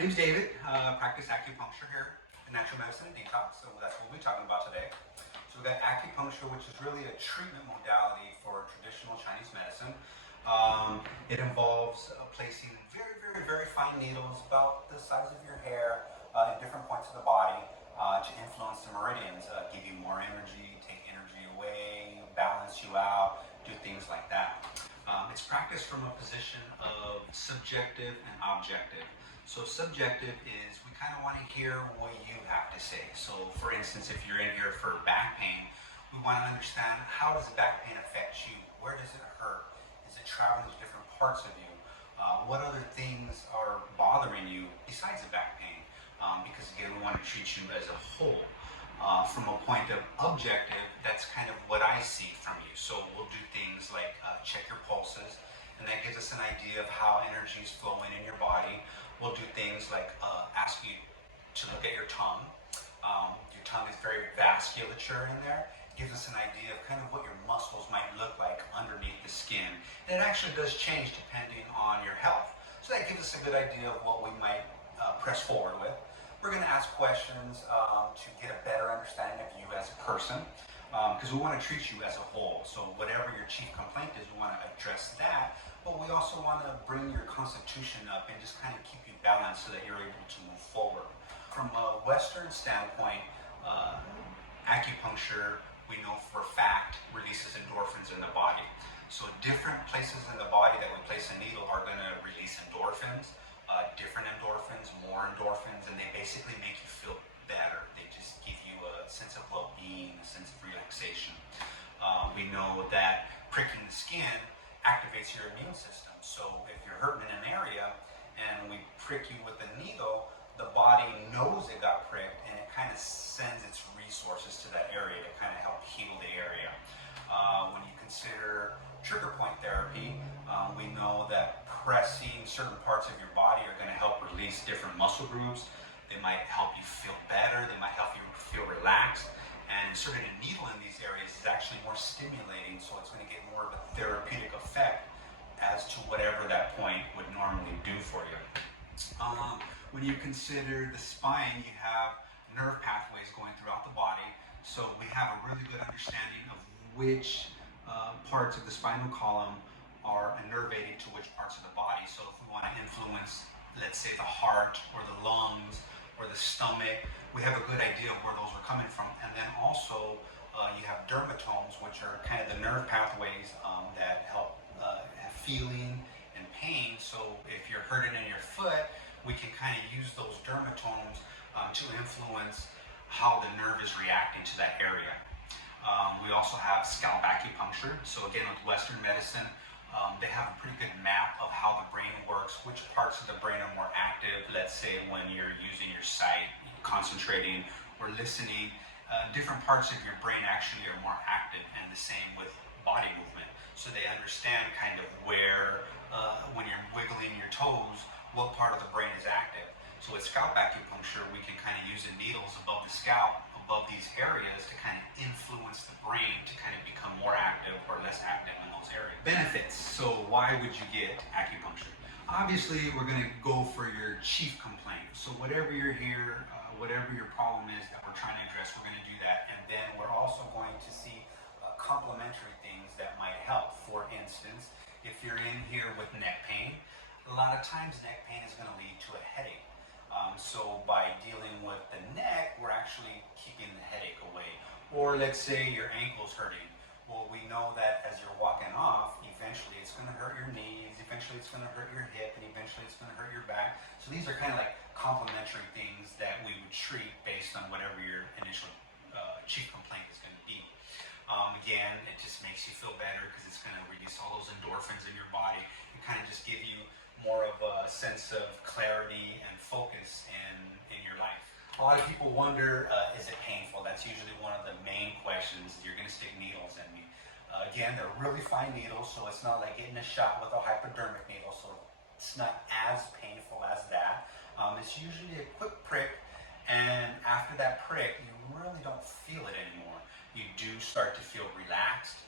My name's David. Practice acupuncture here in Natural Medicine and Detox, so that's what we'll be talking about today. So we got acupuncture, which is really a treatment modality for traditional Chinese medicine. It involves placing very fine needles about the size of your hair in different points of the body to influence the meridians, give you more energy, take energy away, balance you out, do things like that. It's practiced from a position of subjective and objective. So subjective is we kind of want to hear what you have to say. So for instance, if you're in here for back pain, we want to understand, how does back pain affect you? Where does it hurt? Is it traveling to different parts of you? What other things are bothering you besides the back pain? Because again, we want to treat you as a whole. From a point of objective, that's kind of what I see from you. So we'll do things like check your pulses, and that gives us an idea of how energy is flowing in your body. We'll do things like ask you to look at your tongue. Your tongue is very vasculature in there. It gives us an idea of kind of what your muscles might look like underneath the skin. And it actually does change depending on your health. So that gives us a good idea of what we might press forward with. We're going to ask questions to get a better understanding of you as a person, because we want to treat you as a whole. So whatever your chief complaint is, we want to address that, but we also want to bring your constitution up and just kind of keep you balanced so that you're able to move forward. From a Western standpoint, acupuncture, we know for a fact, releases endorphins in the body. So different places in the body that we place a needle are going to release endorphins. Different endorphins, more endorphins, and they basically make you feel better. They just give you a sense of well-being, a sense of relaxation. We know that pricking the skin activates your immune system. So if you're hurting in an area and we prick you with a needle, the body knows it got pricked and it kind of sends its resources to that area to kind of help heal the area. When you consider trigger point therapy, we know that pressing certain parts of your body are going to help release different muscle groups. They might help you feel better. They might help you feel relaxed. And inserting a needle in these areas is actually more stimulating, so it's going to get more of a therapeutic effect as to whatever that point would normally do for you. When you consider the spine, you have nerve pathways going throughout the body, so we have a really good understanding of which parts of the spinal column are innervating to which parts of the body. So if we want to influence, let's say, the heart or the lungs or the stomach, we have a good idea of where those are coming from. And then also you have dermatomes, which are kind of the nerve pathways that help have feeling and pain. So if you're hurting in your foot, we can kind of use those dermatomes to influence how the nerve is reacting to that area. We also have scalp acupuncture. So again, with Western medicine, they have a pretty good map of how the brain works, which parts of the brain are more active. Let's say when you're using your sight, concentrating or listening, different parts of your brain actually are more active, and the same with body movement. So they understand kind of where, when you're wiggling your toes, what part of the brain is active. So with scalp acupuncture, we can kind of use the needles above the scalp, above these areas, to kind of influence the brain to kind of become more active or less active in those areas. Benefits. So why would you get acupuncture? Obviously, we're going to go for your chief complaint. So whatever you're here, whatever your problem is that we're trying to address, we're going to do that. And then we're also going to see complementary things that might help. For instance, if you're in here with neck pain, a lot of times neck pain is going to lead to a headache. So by dealing with the neck, we're actually keeping the headache away. Or let's say your ankle's hurting. Well, we know that as you're walking off, eventually it's going to hurt your knees, eventually it's going to hurt your hip, and eventually it's going to hurt your back. So these are kind of like complementary things that we would treat based on whatever your initial chief complaint is going to be. Again, it just makes you feel better because it's going to release all those endorphins in your body and kind of just give you more of a sense of clarity and focus in your life. A lot of people wonder, is it painful? That's usually one of the main questions. You're going to stick needles in me. Again, they're really fine needles, so it's not like getting a shot with a hypodermic needle, so it's not as painful as that. It's usually a quick prick, and after that prick, you really don't feel it anymore. You do start to feel relaxed,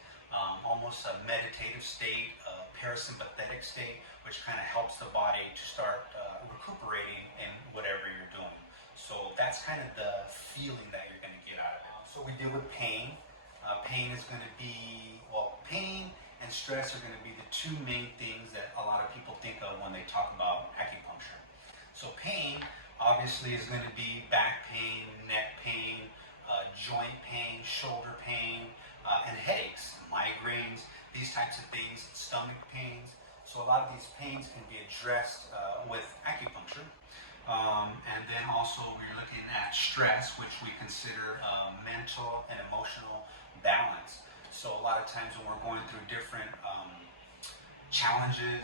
almost a meditative state, a parasympathetic state, which kind of helps the body to start recuperating and that's kind of the feeling that you're going to get out of it. So we deal with pain. Pain is going to be, well, pain and stress are going to be the two main things that a lot of people think of when they talk about acupuncture. So pain obviously is going to be back pain, neck pain, joint pain, shoulder pain, and headaches, migraines, these types of things, stomach pains. So a lot of these pains can be addressed with acupuncture. And then also we're looking at stress, which we consider mental and emotional balance. So a lot of times when we're going through different challenges,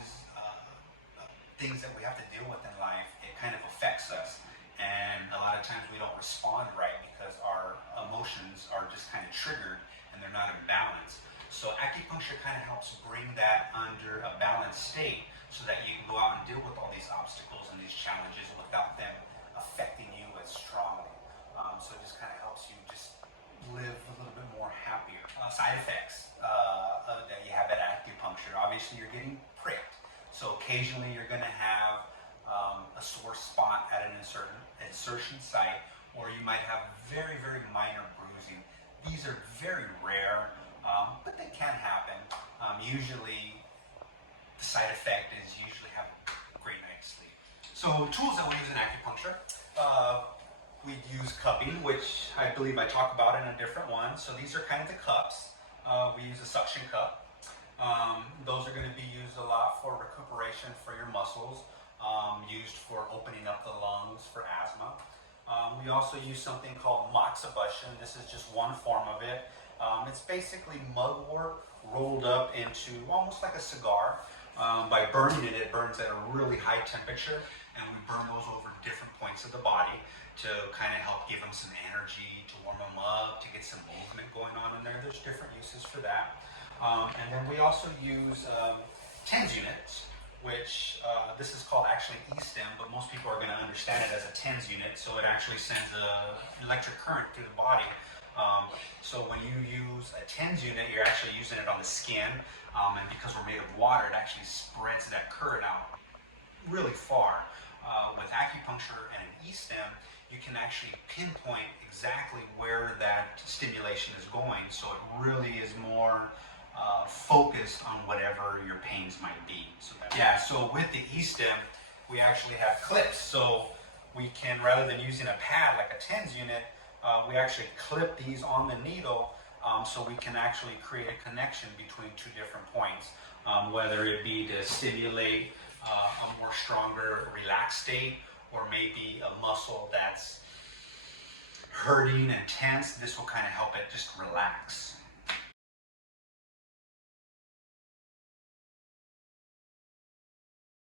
things that we have to deal with in life, it kind of affects us. And a lot of times we don't respond right because our emotions are just kind of triggered and they're not in balance. So acupuncture kind of helps bring that under a balanced state so that you can go out and deal with all these obstacles and these challenges without them affecting you as strongly. So it just kind of helps you just live a little bit more happier. Side effects that you have at acupuncture, obviously you're getting pricked. So occasionally you're going to have a sore spot at an insertion site, or you might have very, very minor bruising. These are very rare, but they can happen. Usually the side effect is usually have a great night's sleep. So tools that we use in acupuncture, we use cupping, which I believe I talk about in a different one. So these are kind of the cups. We use a suction cup. Those are going to be used a lot for recuperation for your muscles, used for opening up the lungs for asthma. We also use something called moxibustion. This is just one form of it. It's basically mugwort rolled up into almost like a cigar. By burning it, it burns at a really high temperature, and we burn those over different points of the body to kind of help give them some energy, to warm them up, to get some movement going on in there. There's different uses for that. And then we also use TENS units, which this is called actually E-stem, but most people are going to understand it as a TENS unit. So it actually sends an electric current through the body. So when you use a TENS unit, you're actually using it on the skin, and because we're made of water, it actually spreads that current out really far. With acupuncture and an E-stem, you can actually pinpoint exactly where that stimulation is going, so it really is more focused on whatever your pains might be. So with the E-stem, we actually have clips, so we can, rather than using a pad like a TENS unit, we actually clip these on the needle, so we can actually create a connection between two different points, whether it be to stimulate a more stronger relaxed state, or maybe a muscle that's hurting and tense. This will kind of help it just relax.